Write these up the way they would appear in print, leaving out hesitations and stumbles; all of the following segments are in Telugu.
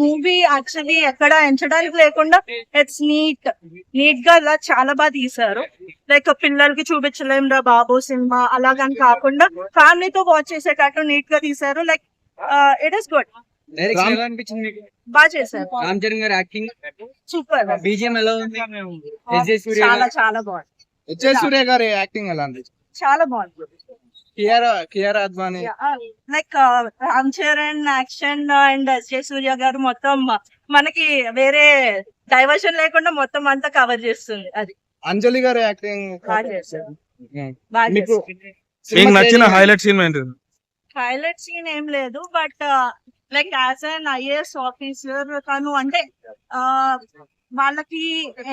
మూవీ యాక్చువల్లీ ఎక్కడ ఎంచడానికి లేకుండా ఇట్స్ నీట్ గా ఇలా చాలా బాగా తీసారు. లైక్ పిల్లలకి చూపించలేం రా బాబు సినిమా అలాగని కాకుండా ఫ్యామిలీతో వాచ్ చేసేటట్టు నీట్ గా తీసారు. Like it is good. బాగా చేశారు. రామ్ చరణ్ గారి యాక్టింగ్ సూపర్. బీజిఎం ఎలా ఉంది? చాలా చాలా బాగుంది. విజయ్ సూర్య గారి యాక్టింగ్ ఎలా ఉంది? చాలా బాగుంది. Kiara Advani like Ram Charan action and Vijay Surya గారు మొత్తం మనకి వేరే డైవర్షన్ లేకుండా మొత్తం అంతా కవర్ చేస్తుంది. అది అంజలి గారి యాక్టింగ్ బాగా చేశారు. మీకు నచ్చిన హైలైట్ సీన్ ఏంటి? హైలైట్ సీన్ ఏం లేదు, but like as an IAS officer తను అంటే వాళ్ళకి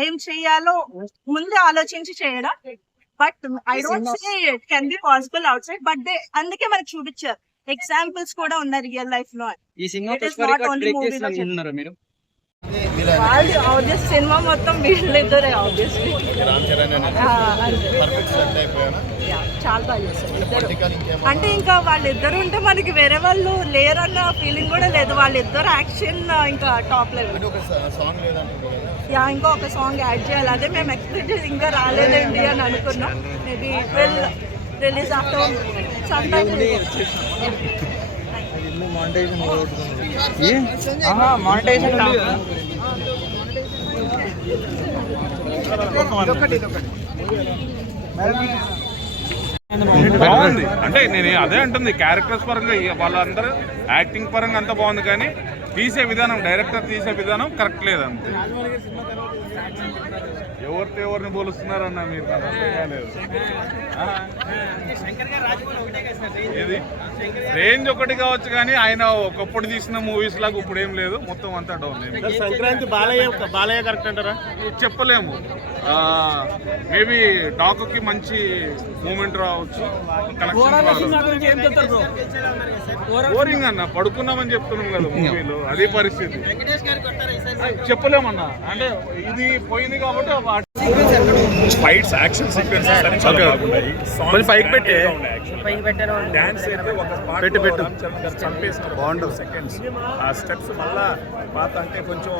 ఏం చెయ్యాలో ముందే ఆలోచించి చేయడం. But I don't say it can be possible out side, but they అందుకే మనకు చూపించారు. ఎగ్జాంపుల్స్ కూడా ఉన్నాయి రియల్ లైఫ్ లో. ఈ సినిమా మీరు ఆబ్వియస్ సినిమా మొత్తం వీళ్ళిద్దరే ఆబ్వియస్లీ. చాలా బాగా చేస్తారు. అంటే ఇంకా వాళ్ళిద్దరు ఉంటే మనకి వేరే వాళ్ళు లేరన్న ఫీలింగ్ కూడా లేదు. వాళ్ళిద్దరు యాక్షన్ ఇంకా టాప్ లెవెల్. ఇంకా ఒక సాంగ్ యాడ్ చేయాలి, అదే మేము ఎక్స్పెక్ట్ చేసి ఇంకా రాలేదండి అని అనుకున్నాం. Maybe will release after some time. బాగుంది. అంటే నేను అదే అంటుంది, క్యారెక్టర్స్ పరంగా వాళ్ళందరూ యాక్టింగ్ పరంగా అంతా బాగుంది, కానీ తీసే విధానం, డైరెక్టర్ తీసే విధానం కరెక్ట్ లేదంతే. ఎవరిని పోలుస్తున్నారన్న మీరు? ఏది రేంజ్ ఒకటి కావచ్చు, కానీ ఆయన ఒకప్పుడు తీసిన మూవీస్ లాగా ఇప్పుడు ఏం లేదు, మొత్తం అంతా డౌన్. సంక్రాంతి బాలయ్య కరెక్ట్ అంటారా? చెప్పలేము. మేబీ డాకుకి మంచి మూమెంట్ రావచ్చు. బోరింగ్ అన్న, పడుకున్నామని చెప్తున్నాం కదా మూవీలో, అదే పరిస్థితి. చెప్పలేమన్నా, అంటే ఇది పోయింది కాబట్టి ఫైట్స్, యాక్షన్ సీక్వెన్సెస్ అన్ని చాలా బాగున్నాయి. సాంగ్స్ పైకి పెట్టే డాన్స్ అయితే ఒక పాట చంపేసిన బాగుంటుంది సెకండ్స్. ఆ స్టెప్స్ మళ్ళా పాత అంటే కొంచెం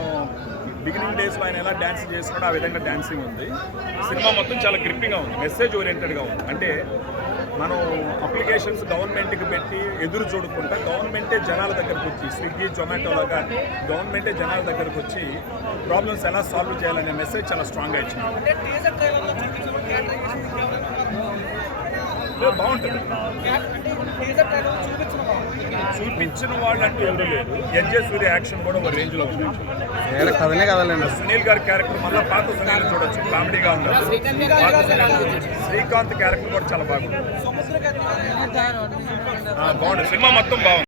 బిగినింగ్ డేస్లో ఆయన ఎలా డాన్స్ చేసుకుంటే ఆ విధంగా డాన్సింగ్ ఉంది. సినిమా మొత్తం చాలా గ్రిప్పింగ్గా ఉంది, మెసేజ్ ఓరియంటెడ్గా ఉంది. అంటే మనం అప్లికేషన్స్ గవర్నమెంట్కి పెట్టి ఎదురు చూడకుండా గవర్నమెంటే జనాల దగ్గరకు వచ్చి, స్విగ్గీ జొమాటో లాగా గవర్నమెంటే జనాల దగ్గరకు వచ్చి ప్రాబ్లమ్స్ ఎలా సాల్వ్ చేయాలనే మెసేజ్ చాలా స్ట్రాంగ్గా ఇచ్చింది. బాగుంటుంది. చూపించిన వాళ్ళు అంటే ఎవరు లేదు. విజయ్ సూర్య యాక్షన్ కూడా ఒక రేంజ్ లో ఉంది. కదలే కదలండి. సునీల్ గారి క్యారెక్టర్ మళ్ళీ పాత సునీల్ చూడొచ్చు, కామెడీగా ఉండదు. శ్రీకాంత్ క్యారెక్టర్ కూడా చాలా బాగుంది. బాగుంది, సినిమా మొత్తం బాగుంది.